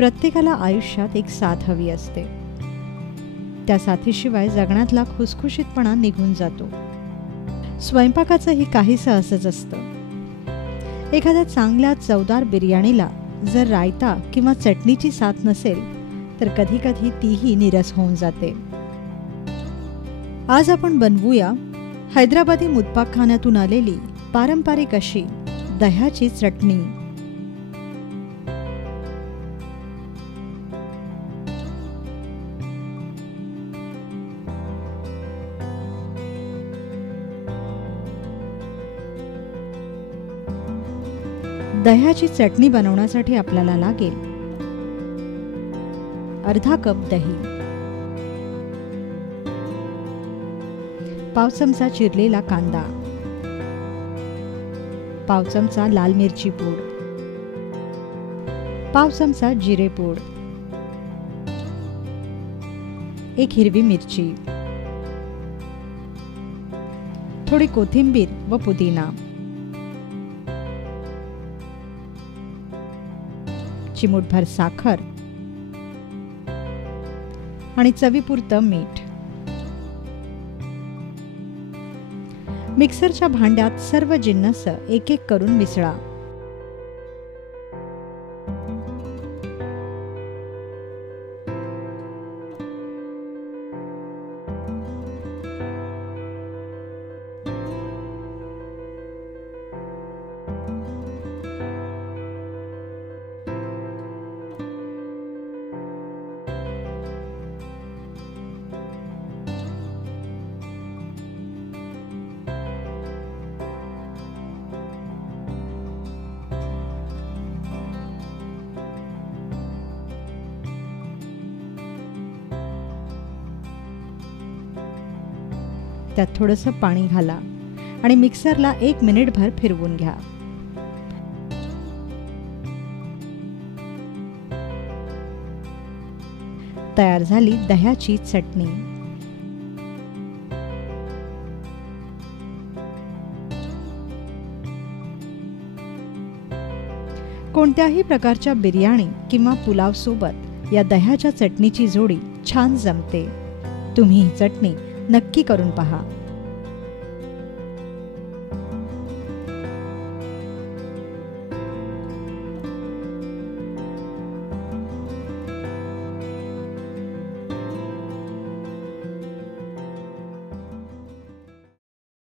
प्रत्येकाला आयुष्यात एक साथ हवी असते. त्या साथीशिवाय जगण्यातला खुसखुशीतपणा निघून जातो. स्वयंपाकाचंही काहीसं असंच असतं. एखाद्या चांगल्या चवदार बिर्याणीला जर रायता किंवा चटणीची साथ नसेल तर कधी कधी तीही निरस होऊन जाते. आज आपण बनवूया हैदराबादी मुत्पाकखान्यातून आलेली पारंपरिक अशी दह्याची चटणी. दह्याची चटणी बनवण्यासाठी आपल्याला लागेल अर्धा कप दही, पाव चमचा चिरलेला कांदा, पाव चमचा लाल मिरची पूड, पाव चमचा जिरे पूड, एक हिरवी मिरची, थोडी कोथिंबीर व पुदिना, चिमूटभर साखर आणि चवीपुरतं मीठ. मिक्सरच्या भांड्यात सर्व जिन्नस एक एक करून मिसळा. त्यात थोडंसं पाणी घाला आणि मिक्सरला 1 मिनिटभर फिरवून घ्या. तयार झाली दह्याची चटणी. कोणत्याही प्रकारच्या बिर्याणी किंवा पुलाव सोबत या दह्याच्या चटणीची जोडी छान जमते. तुम्ही ही चटणी नक्की करून पहा.